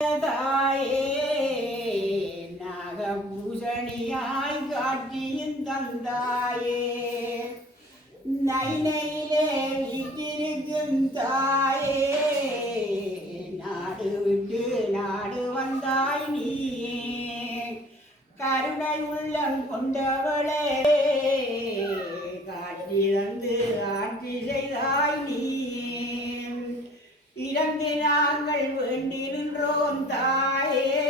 தாயே நாகபூஷணியாய் காட்சியும் தந்தாயே நைனையிலே வீட்டிருக்கும் தாயே நாடு விட்டு நாடு வந்தாய் நீயே கருணை உள்ளம் கொண்டவளே காட்சி தந்து ஆட்சி செய்தாய் நீயே இறந்து நாங்கள் வேண்டி நின்றோம் தாயே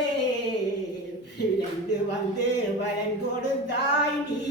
இழந்து வந்து பலன் கொடுத்தாய் நீ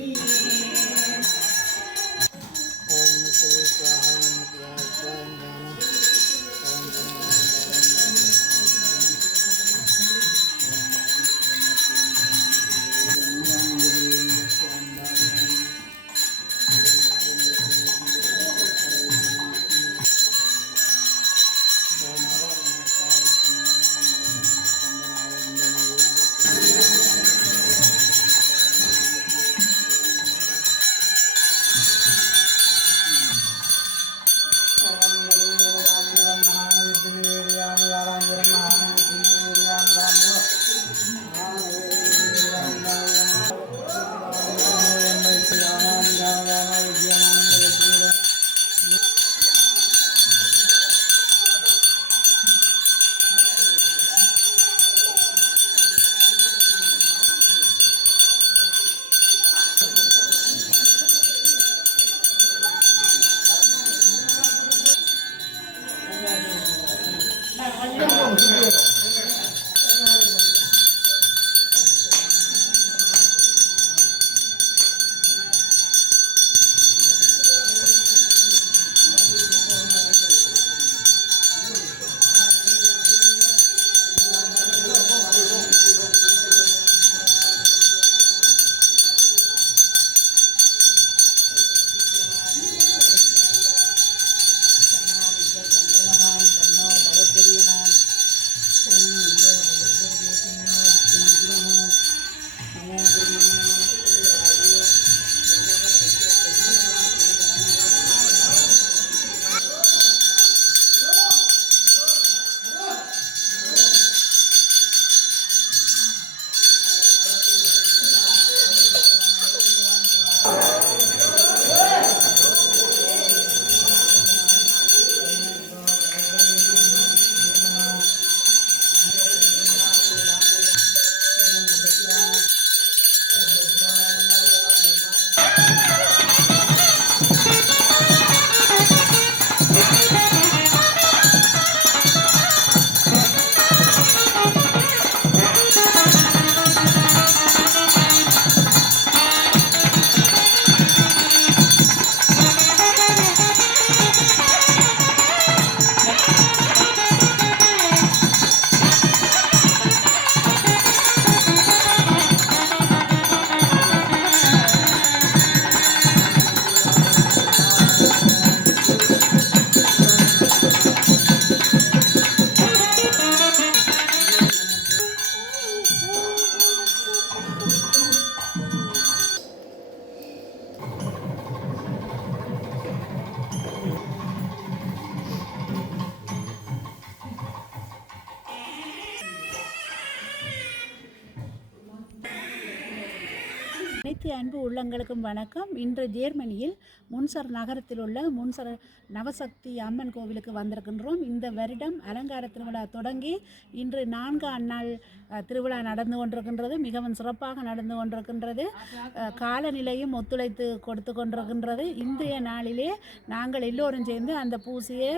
அனைத்து அன்பு உள்ளங்களுக்கும் வணக்கம். இன்று ஜெர்மனியில் முன்சர் நகரத்தில் உள்ள முன்சர் நவசக்தி அம்மன் கோவிலுக்கு வந்திருக்கின்றோம். இந்த வருடம் அலங்கார திருவிழா தொடங்கி இன்று 4ஆம் நாள் திருவிழா நடந்து கொண்டிருக்கின்றது. மிகவும் சிறப்பாக நடந்து கொண்டிருக்கின்றது. காலநிலையும் ஒத்துழைத்து கொடுத்து கொண்டிருக்கின்றது. இன்றைய நாளிலே நாங்கள் எல்லோரும் சேர்ந்து அந்த பூசையை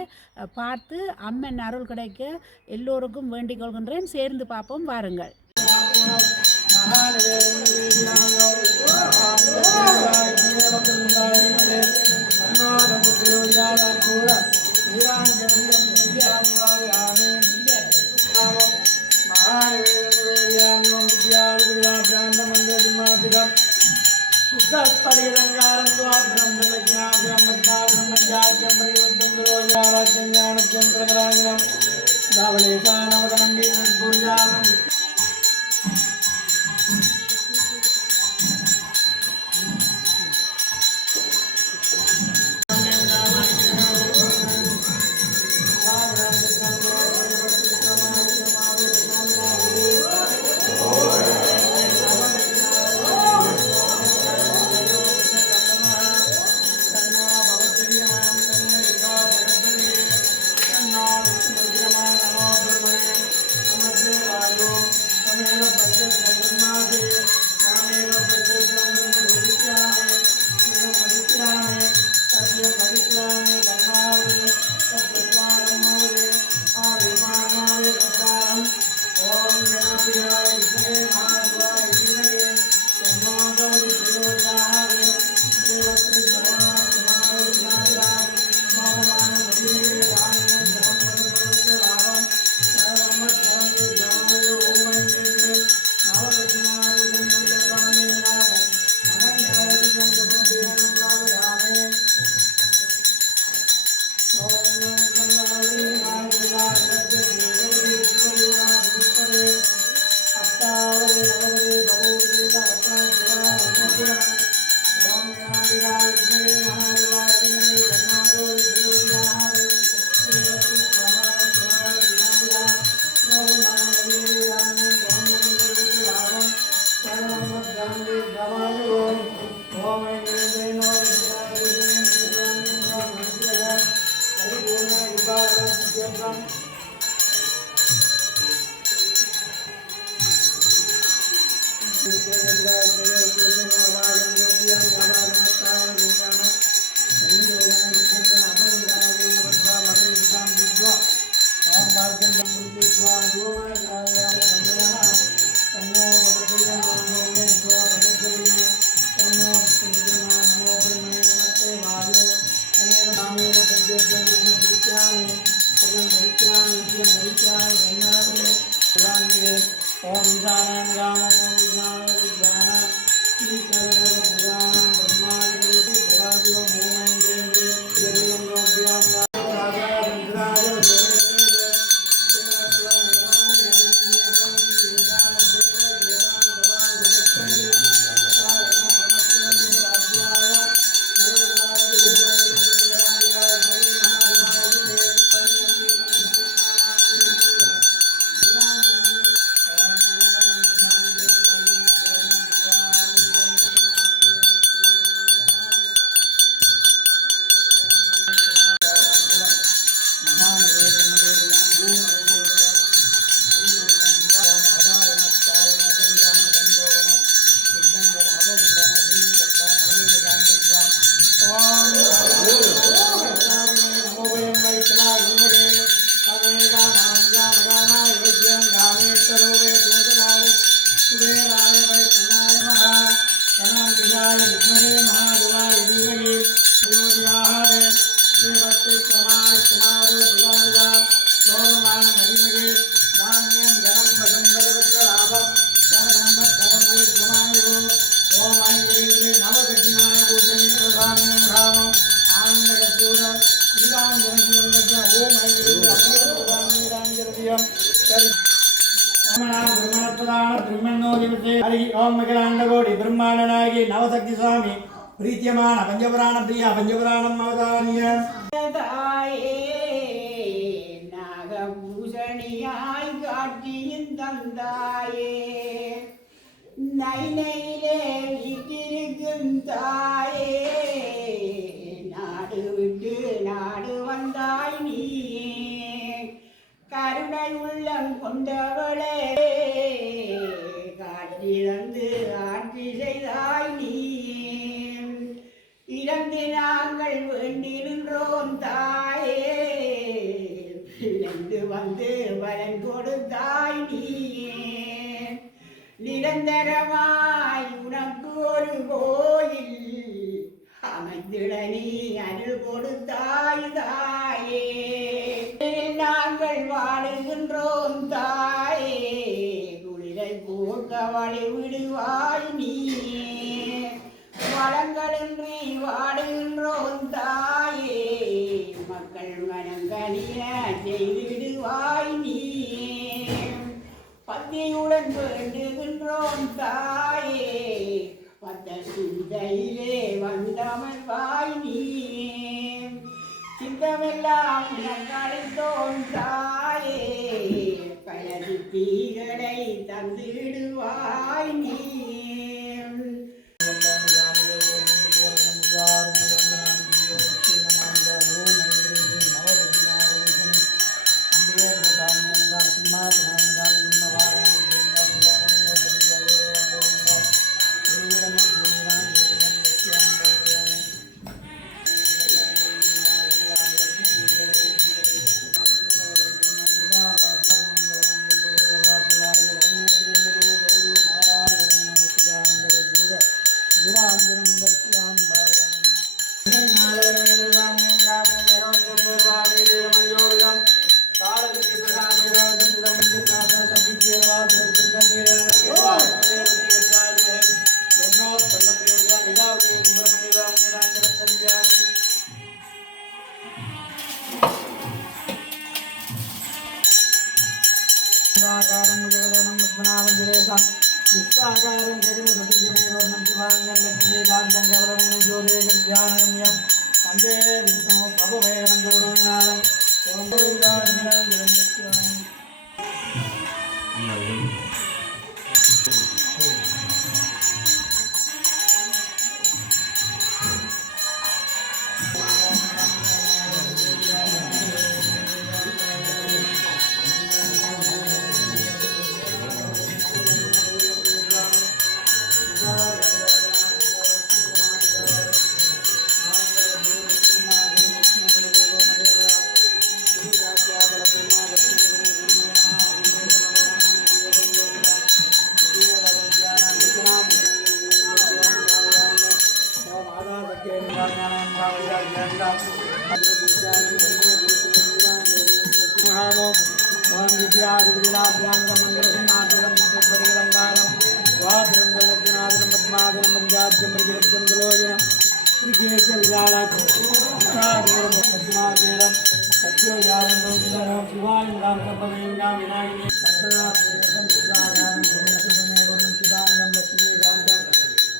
பார்த்து அம்மன் அருள் கிடைக்க எல்லோருக்கும் வேண்டிக் கொள்கின்றேன். சேர்ந்து பார்ப்போம், வாருங்கள். ओम ईशानं गामं विज्ञानं विज्ञानं ईश्वरं ब्रह्मादिदेवते सदाशिवं ओम मकरांडकोटि ब्रह्मांडनायकी नवशक्ति स्वामी प्रीत्यमान पंचपुराण प्रिया पंचपुराणम अवतारिय தாயே நாகபூஷணியாய் காட்சியின் தந்தாயே நைனையிலே வீட்டிருக்கும் தாயே நாடு விட்டு நாடு வந்தாய் நீயே கருணை உள்ளம் கொண்டவளே காற்றிழந்து ஆட்சி செய்தாய் நீயே இறந்து நாங்கள் வேண்டி நின்றோம் தாயே இழந்து வந்து பலன் கொடுத்தாய் நீயே நிரந்தரமாய் உனக்கு ஒரு கோயில் அமைந்திட நீ அருள் கொடுத்தாய் தாயே நாங்கள் வாடுகின்றோம் தாயே குளிரை போக்க வழி விடுவாய் நீயே வளங்களின்றி வாடுகின்றோம் தாயே மக்கள் மனங்கனிய செய்திடுவாய் நீயே பத்தியுடன் வேண்டுகின்றோம் தாயே பத்த சிந்தையிலே வந்தமர்வாய் நீயே சிந்தமெல்லாம் உனக்களித்தோம் தாயே பலது தீகளை தந்திடுவாய் நீயே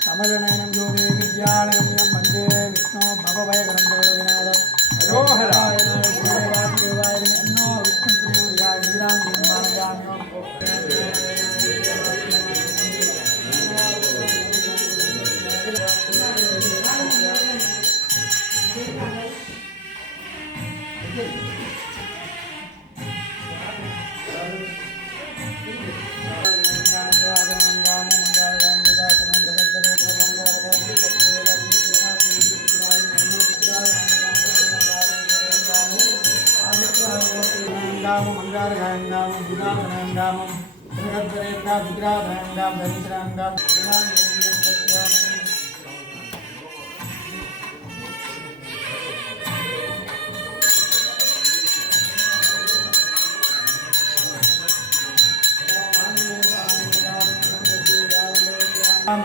कमलनयनं योगे विद्यालयं वन्दे विष्णु भवभयकरं देवविनादं हरोहराय वासुदेवाय नमो विष्णुप्रियाय निराञ्जनं मानयाम्यहं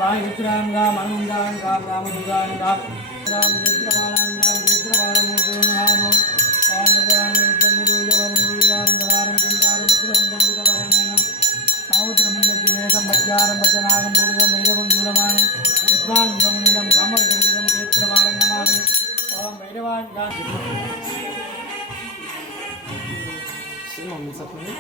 Bahitram Ram Anundan Ram Ramadugan Ram Ram Vidravalan Ram Vidravalan Mudunham Pandavan Vidravalan Mudunham Dharam Kundaram Vidravalan Vidravalan Saudramana Jimesam Bhajaram Bhajanagam Mudunham Vidravalan Vidravalan Vidvan Vidravalan Kamar Vidravalan Vidravalan Namami Om Vidravalan Simon Sapani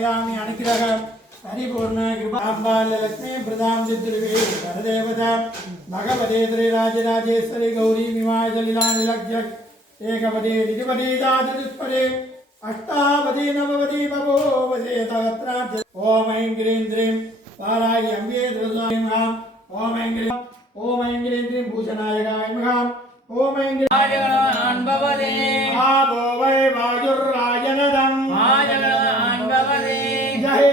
समर्पयामि अनुग्रह परिपूर्ण कृपाम्बाल्य लक्ष्मी प्रदां चिद्रवे वरदेवता भगवते श्रीराजराजेश्वरी गौरी विमाजलिलानिलज्ज एकपदे द्विपदे चतुष्पदे अष्टावधि नववधि भवोवधे सहस्राब्ज ओम ऐं ह्रीं श्रीं पाराय अम्बे द्रस्वामिमः ओम ऐं ह्रीं श्रीं भूषणायकाय नमः ओम ऐं आजगणान् भवते आवो वै वायुर्राजनदम् आजगणान् भवते जय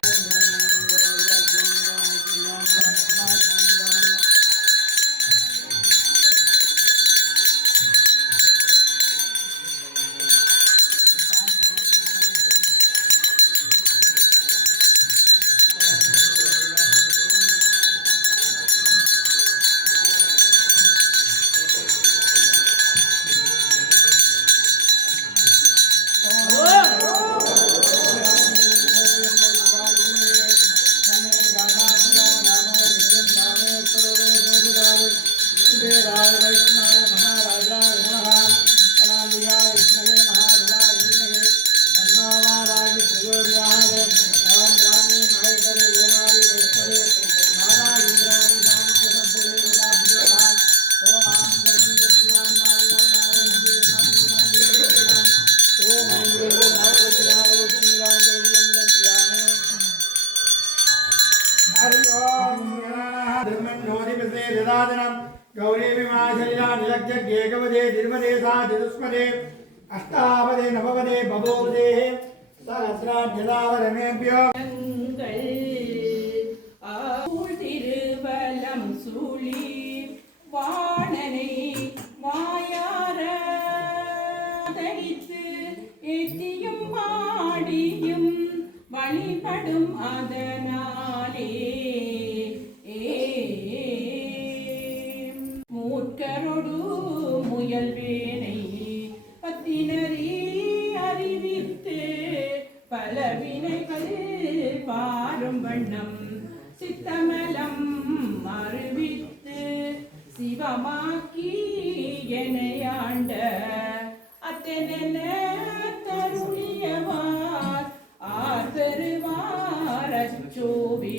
गौरी विमाजलिलानिलज्ज एकवदे द्विपदे चतुष्पदे अष्टावदे नववदे भवोवदे सहस्राब्जदावरमेभ्यो திருவலம் சூழி வாணனை வாயார தரித்து எத்தியும் பாடியும் வழிபடும் அதனாலே மூர்க்கரொடு முயல்வேனை பத்தினரே அறிவித்து பல வினைகள் பாரும் வண்ணம் சித்தமலம் அறிவித்து சிவமாக்கி எனையாண்ட அத்தென தருணியவார் ஆதருவார் அச்சோவே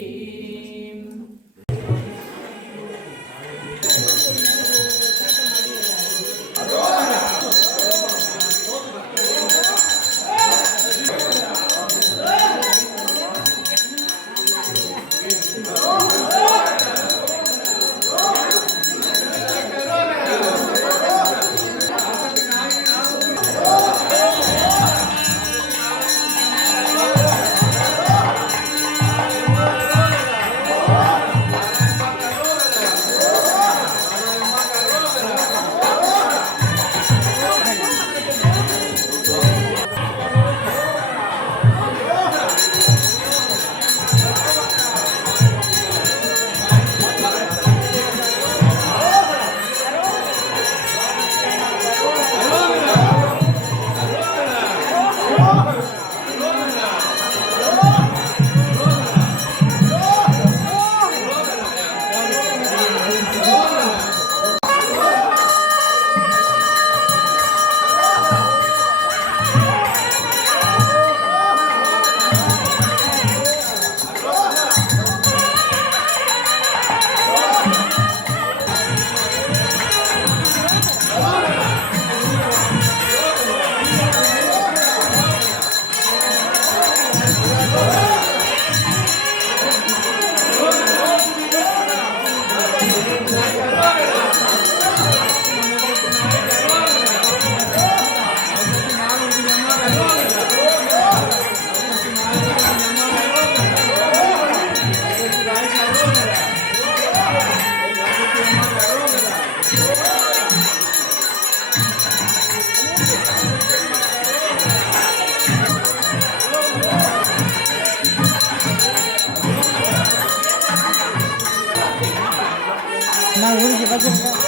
நான் ஊருக்கு வச்சிருக்கேன்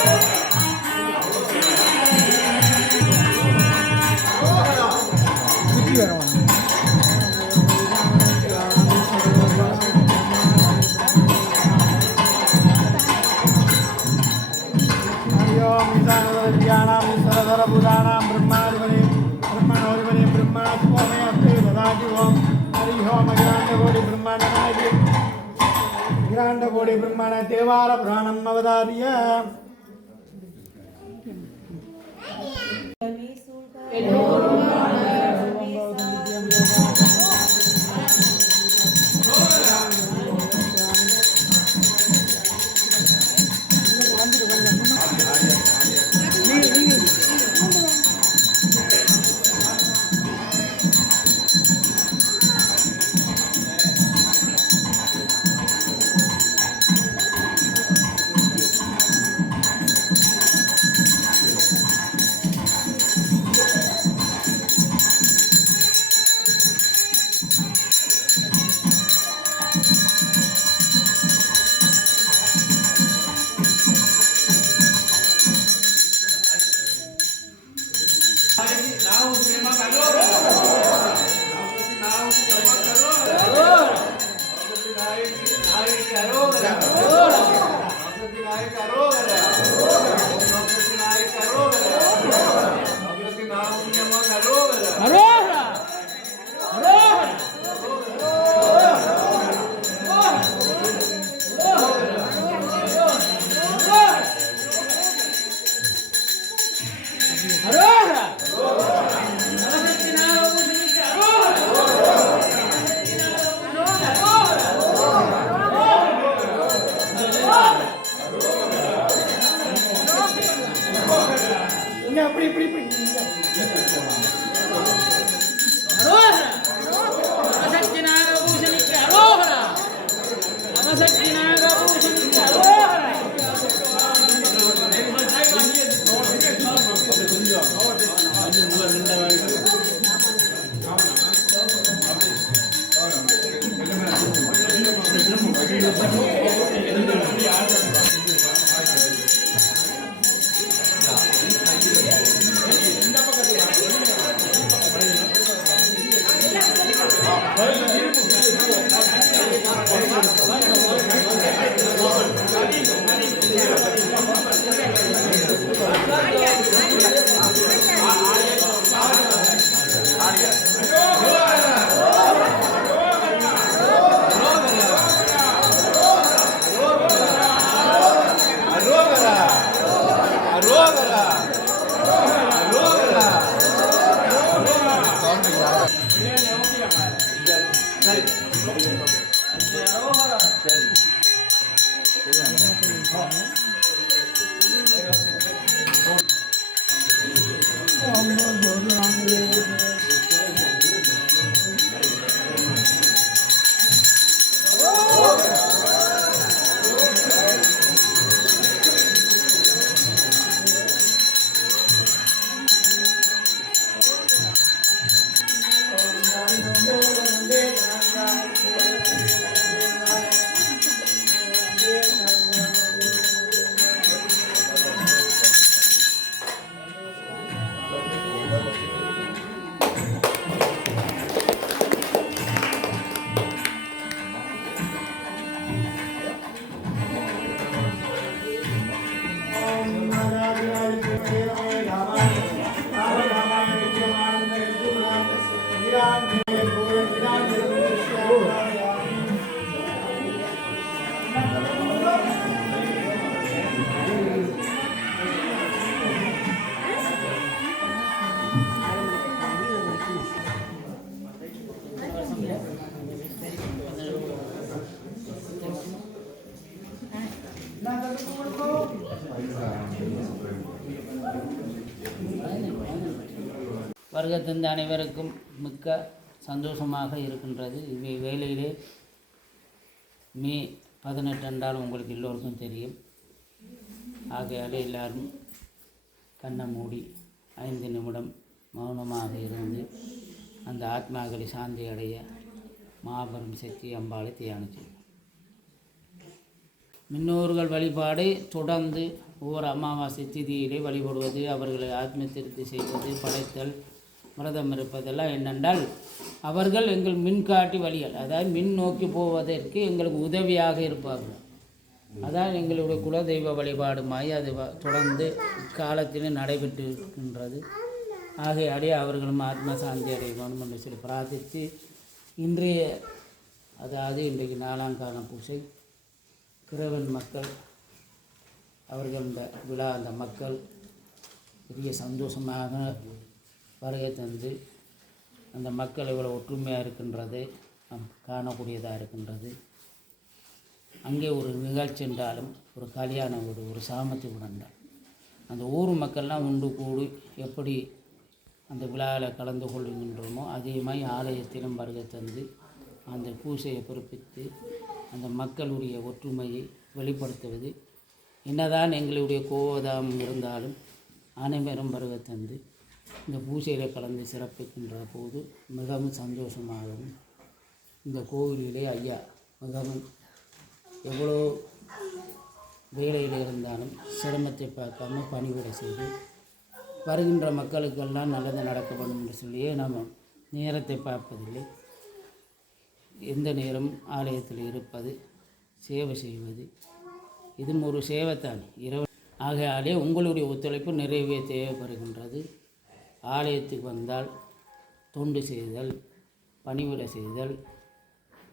சுற்றி வரோம் सरभूतानां ब्रह्माधिपति ब्रह्मणोधिपति ब्रह्मणस्वामे अस्ते ददाति ओम हरि ओम கோடி பிரம்மாண்ட நாயகி அகிலாண்ட கோடி பிரம்மாண்ட தேவார புராணம் அவதாரிய வருகை தந்த அனைவருக்கும் மிக்க சந்தோஷமாக இருக்கின்றது. இவை வேளையிலே மே 18 என்றால் உங்களுக்கு எல்லோருக்கும் தெரியும். ஆகையால் எல்லாரும் கண்ணை மூடி 5 நிமிடம் மௌனமாக இருந்து அந்த ஆத்மாக்களை சாந்தி அடைய மாபெரும் சக்தி அம்பாளை தியானிச்சு. முன்னோர்கள் வழிபாடு தொடர்ந்து ஒவ்வொரு அமாவாசை திதியிலே வழிபடுவது, அவர்களை ஆத்ம திருப்தி செய்வது, படைத்தல், விரதம் இருப்பதெல்லாம் என்னென்றால் அவர்கள் எங்கள் மின்காட்டி வழிகள், அதாவது மின் நோக்கி போவதற்கு எங்களுக்கு உதவியாக இருப்பார்கள். அதான் எங்களுடைய குலதெய்வ வழிபாடுமாய் அது தொடர்ந்து காலத்தில் நடைபெற்று இருக்கின்றது. ஆகையாலே அவர்களும் ஆத்ம சாந்தி அடைய வேண்டும் என்று சொல்லி பிரார்த்தித்து இன்றைய அதாவது இன்றைக்கு 4ஆம் கால பூசை கிரவன் மக்கள் அவர்கள் இந்த விழா அந்த மக்கள் பெரிய சந்தோஷமாக வருகை தந்து அந்த மக்கள் இவ்வளோ ஒற்றுமையாக இருக்கின்றது நாம் காணக்கூடியதாக இருக்கின்றது. அங்கே ஒரு நிகழ்ச்சி என்றாலும் ஒரு கல்யாண வீடு ஒரு சாமத்தி விடண்டால் அந்த ஊர் மக்கள்லாம் உண்டு கூடி எப்படி அந்த விழாவில் கலந்து கொள்கின்றோமோ அதே மாதிரி ஆலயத்திலும் வருகை தந்து அந்த பூசையை பிறப்பித்து அந்த மக்களுடைய ஒற்றுமையை வெளிப்படுத்துவது என்னதான் எங்களுடைய கோவதாம் இருந்தாலும் அனைவரும் வருகை தந்து இந்த பூசையில் கலந்து சிறப்பிக்கின்ற போது மிகவும் சந்தோஷமாகவும் இந்த கோவிலிலே ஐயா மிகவும் எவ்வளோ வேலையில் இருந்தாலும் சிரமத்தை பார்க்காம பணிவிடை செய்து வருகின்ற மக்களுக்கெல்லாம் நல்லது நடக்க வேண்டும் என்று சொல்லியே நாம் நேரத்தை பார்ப்பதில்லை. எந்த நேரம் ஆலயத்தில் இருப்பது சேவை செய்வது இதுவும் ஒரு சேவைத்தான் இரவு. ஆகையாலே உங்களுடைய ஒத்துழைப்பு நிறையவே தேவைப்படுகின்றது. ஆலயத்துக்கு வந்தால் தொண்டு செய்தல், பணிவிடை செய்தல்,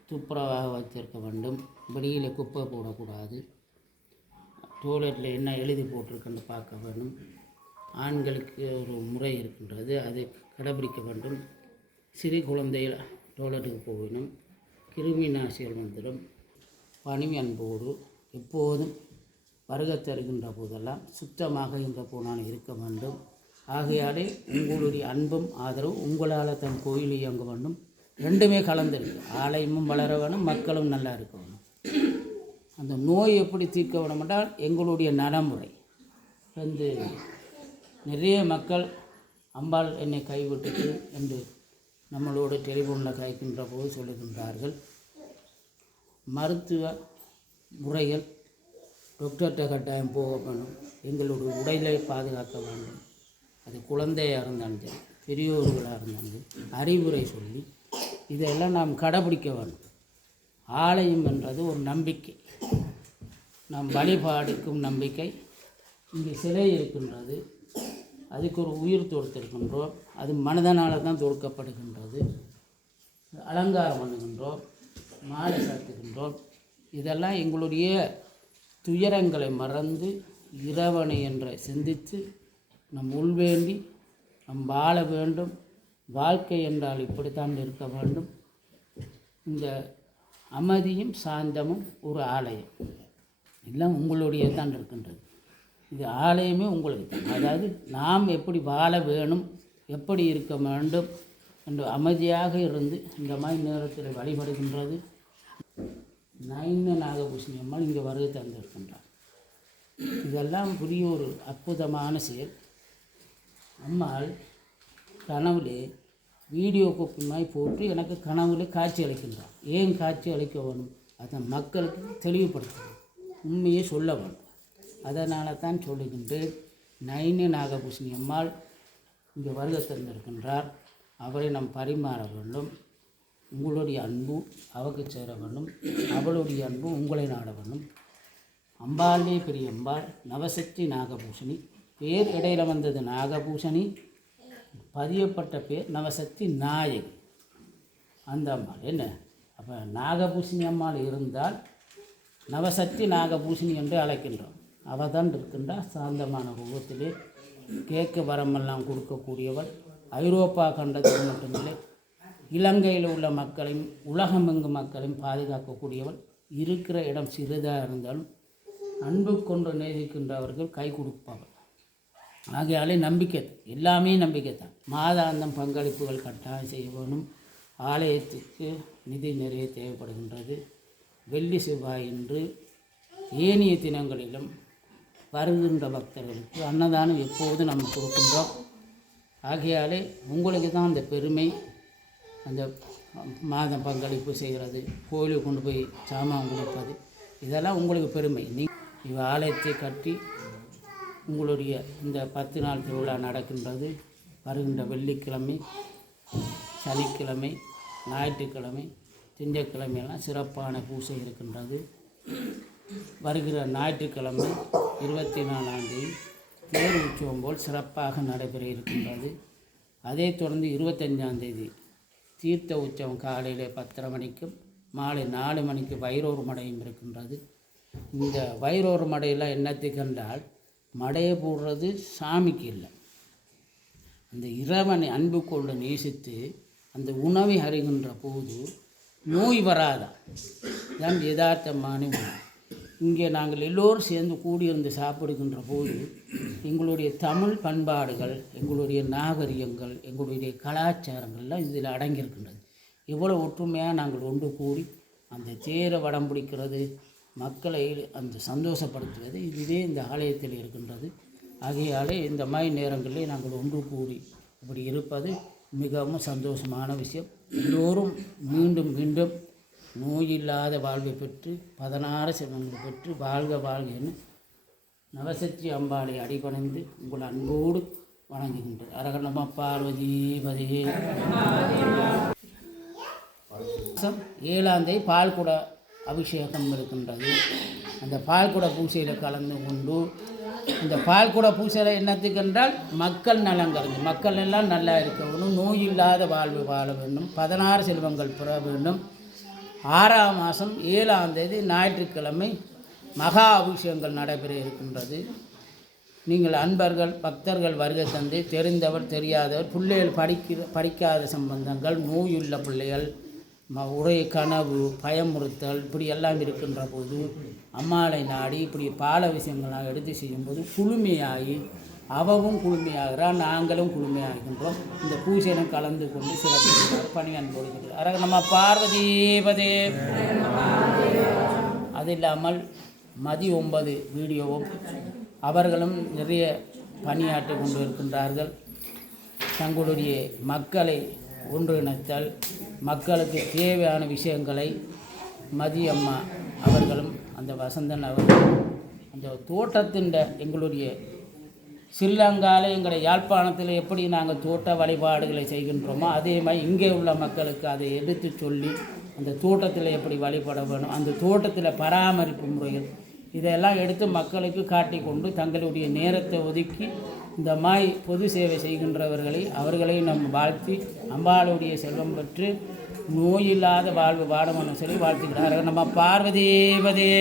துப்புரவாக வைத்திருக்க வேண்டும், வெளியில் குப்பை போடக்கூடாது, டோய்லெட்டில் என்ன எழுதி போட்டிருக்குன்னு பார்க்க வேண்டும், ஆண்களுக்கு ஒரு முறை இருக்கின்றது அதை கடைபிடிக்க வேண்டும், சிறு குழந்தைகள் டோய்லெட்டுக்கு போகணும், கிருமி நாசிகள் வந்துடும். பணிவு அன்போடு எப்போதும் வருகை தருகின்ற போதெல்லாம் சுத்தமாக எங்கே போனாலும் இருக்க வேண்டும். ஆகையாலே உங்களுடைய அன்பும் ஆதரவு உங்களால் தன் கோயில் இயங்க வேண்டும். ரெண்டுமே கலந்துருக்கு. ஆலயமும் வளர வேணும், மக்களும் நல்லா இருக்க வேணும். அந்த நோய் எப்படி தீர்க்க வேணும் என்றால் எங்களுடைய நடைமுறை வந்து நிறைய மக்கள் அம்பாள் என்னை கைவிட்டுட்டு என்று நம்மளோட டெலிஃபோனில் கைக்கின்ற போது சொல்லுகின்றார்கள். மருத்துவ முறைகள் டாக்டர்கிட்ட கட்டாயம் போக வேணும், எங்களுடைய உடலை பாதுகாக்க வேண்டும். அது குழந்தையாக இருந்தாலும் சரி பெரியோர்களாக இருந்தாலும் சரி அறிவுரை சொல்லி இதெல்லாம் நாம் கடைபிடிக்க வேண்டும். ஆலயம் என்றது ஒரு நம்பிக்கை, நாம் வழிபாடுக்கும் நம்பிக்கை. இங்கே சிலை இருக்கின்றது, அதுக்கு ஒரு உயிர் தொடுத்திருக்கின்றோம், அது மனிதனால் தான் தொடுக்கப்படுகின்றது. அலங்காரம் பண்ணுகின்றோம், மாலை சாத்துகின்றோம். இதெல்லாம் எங்களுடைய துயரங்களை மறந்து இறைவனை என்ற சிந்தித்து நம் உள்வேண்டி நம் வாழ வேண்டும். வாழ்க்கை என்றால் இப்படித்தான் இருக்க வேண்டும். இந்த அமைதியும் சாந்தமும் ஒரு ஆலயம் எல்லாம் உங்களுடைய தான் இருக்கின்றது. இது ஆலயமே உங்களுக்கு தான். அதாவது நாம் எப்படி வாழ வேணும், எப்படி இருக்க வேண்டும் என்று அமைதியாக இருந்து இந்த மாதிரி நேரத்தில் வழிபடுகின்றது. நைன நாகபூஷணி அம்மாள் இங்கே வருகை தந்திருக்கின்றார். இதெல்லாம் புதிய ஒரு அற்புதமான செயல். அம்மாள் கனவுலே வீடியோ கோப்பிமாய் போட்டு எனக்கு கனவுல காட்சி அளிக்கின்றார். ஏன் காட்சி அளிக்க வேணும்? அதை மக்களுக்கு தெளிவுபடுத்தணும், உண்மையை சொல்ல வேணும். அதனால தான் சொல்லுகின்றேன். நைன நாகபூஷணி அம்மாள் இங்கே வருகை தந்திருக்கின்றார். அவரை நாம் பரிமாற வேண்டும். உங்களுடைய அன்பு அவருக்கு சேர வேண்டும், அவளுடைய அன்பு உங்களை நாட வேண்டும். அம்பாளே பெரிய அம்பாள், நவசக்தி நாகபூஷணி. பேர் இடையில வந்தது நாகபூஷணி, பதியப்பட்ட பேர் நவசக்தி நாயகி. அந்த அம்மாள் என்ன அப்போ நாகபூஷணி அம்மாள் இருந்தால் நவசக்தி நாகபூஷணி என்று அழைக்கின்றோம். அவள் தான் இருக்கின்றார் சாந்தமான ரூபத்திலே. கேட்க வரமெல்லாம் கொடுக்கக்கூடியவள். ஐரோப்பா கண்டத்தில் மட்டுமில்லை, இலங்கையில் உள்ள மக்களையும் உலகமெங்கு மக்களையும் பாதுகாக்கக்கூடியவள். இருக்கிற இடம் சிறிதாக இருந்தாலும் அன்பு கொண்டு நேசிக்கின்றவர்கள் கை கொடுப்பவள். ஆகையாலே நம்பிக்கை, எல்லாமே நம்பிக்கை தான். மாதாந்தம் பங்களிப்புகள் கட்டாயம் செய்ய வேணும். ஆலயத்துக்கு நிதி நிறைய தேவைப்படுகின்றது. வெள்ளி செவ்வாய் என்று ஏனைய தினங்களிலும் வருகின்ற பக்தர்களுக்கு அன்னதானம் எப்போதும் நம்ம கொடுக்கின்றோம். ஆகையாலே உங்களுக்கு தான் அந்த பெருமை. அந்த மாதம் பங்களிப்பு செய்கிறது, கோயிலுக்கு கொண்டு போய் சாமான் கொடுப்பது, இதெல்லாம் உங்களுக்கு பெருமை. இவ் ஆலயத்தை கட்டி உங்களுடைய இந்த 10 நாள் திருவிழா நடக்கின்றது. வருகின்ற வெள்ளிக்கிழமை, சனிக்கிழமை, ஞாயிற்றுக்கிழமை, திங்கட்கிழமையெல்லாம் சிறப்பான பூசை இருக்கின்றது. வருகிற ஞாயிற்றுக்கிழமை 24ஆம் தேதி தேர் உற்சவம் போல் சிறப்பாக நடைபெற இருக்கின்றது. அதைத் தொடர்ந்து 25ஆம் தேதி தீர்த்த உற்சவம் காலையில் 10:30 மணிக்கும் மாலை 4 மணிக்கு வயிறோர் மடையும் இருக்கின்றது. இந்த வயிறோர் மடையில் என்னத்துக்கு என்றால் மடையை போடுறது சாமிக்கு இல்லை, அந்த இறைவனை அன்பு கொண்டு நேசித்து அந்த உணவை அறிகின்ற போது நோய் வராதான். தான் யதார்த்தமான உணவு. இங்கே நாங்கள் எல்லோரும் சேர்ந்து கூடியிருந்து சாப்பிடுகின்ற போது எங்களுடைய தமிழ் பண்பாடுகள், எங்களுடைய நாகரிகங்கள், எங்களுடைய கலாச்சாரங்கள்லாம் இதில் அடங்கியிருக்கின்றது. எவ்வளோ ஒற்றுமையாக நாங்கள் ஒன்று கூடி அந்த தேரை வடம் பிடிக்கிறது, மக்களை அந்த சந்தோஷப்படுத்துவது இதுவே இந்த ஆலயத்தில் இருக்கின்றது. ஆகையாலே இந்த மாதிரி நேரங்களில் நாங்கள் ஒன்று கூடி இப்படி இருப்பது மிகவும் சந்தோஷமான விஷயம். எல்லோரும் மீண்டும் மீண்டும் நோயில்லாத வாழ்வை பெற்று 16 செல்வங்களை பெற்று வாழ்க வாழ்க என நவசக்தி அம்பாளை அடிபணிந்து உங்கள் அன்போடு வணங்குகின்றது. அரகர் நம பார்வதி பதே. 7ஆம் தேதி பால்குட அபிஷேகம் இருக்கின்றது. அந்த பால்குட பூசையில் கலந்து கொண்டு இந்த பால்குட பூசையில் என்னத்துக்கு என்றால் மக்கள் நலம் கருது, மக்கள் எல்லாம் நல்லா இருக்க வேணும், நோய் இல்லாத வாழ்வு வாழ வேண்டும், 16 செல்வங்கள் பெற வேண்டும். 6ஆம் மாதம் 7ஆம் தேதி ஞாயிற்றுக்கிழமை மகா அபிஷேகங்கள் நடைபெற இருக்கின்றது. நீங்கள் அன்பர்கள் பக்தர்கள் வருகை தந்து தெரிந்தவர் தெரியாதவர் பிள்ளைகள் படிக்காத சம்பந்தங்கள், நோயுள்ள பிள்ளைகள், உரை கனவு பயமுறுத்தல் இப்படி எல்லாம் இருக்கின்ற போது அம்மாளை நாடி இப்படி பால விஷயங்களாக எடுத்து செய்யும்போது குளுமையாகி அவவும் குளுமையாகிறான், நாங்களும் குளுமையாகின்றோம். இந்த பூசையிலும் கலந்து கொண்டு சிறப்பு பணி அன்போடுகிறது. அரக நம்ம பார்வதீபதே. அது இல்லாமல் மதி 9 வீடியோவும் அவர்களும் நிறைய பணியாற்றி கொண்டு இருக்கின்றார்கள். தங்களுடைய மக்களை ஒன்றிணைத்தல், மக்களுக்கு தேவையான விஷயங்களை மதி அம்மா அவர்களும் அந்த வசந்தன் அவர்களும் அந்த தோட்டத்தின் எங்களுடைய ஸ்ரீலங்காவில் எங்களுடைய யாழ்ப்பாணத்தில் எப்படி நாங்கள் தோட்ட வழிபாடுகளை செய்கின்றோமோ அதே மாதிரி இங்கே உள்ள மக்களுக்கு அதை எடுத்து சொல்லி அந்த தோட்டத்தில் எப்படி வழிபட வேணும், அந்த தோட்டத்தில் பராமரிப்பு முறைகள் இதெல்லாம் எடுத்து மக்களுக்கு காட்டி கொண்டு தங்களுடைய நேரத்தை ஒதுக்கி இந்த மாதிரி பொது சேவை செய்கின்றவர்களை அவர்களையும் நம்ம வாழ்த்தி அம்பாளுடைய செல்வம் பெற்று நோயில்லாத வாழ்வு வாழணும்னு சொல்லி வாழ்த்துக்கிறார்கள். நம்ம பார்வதீபதே.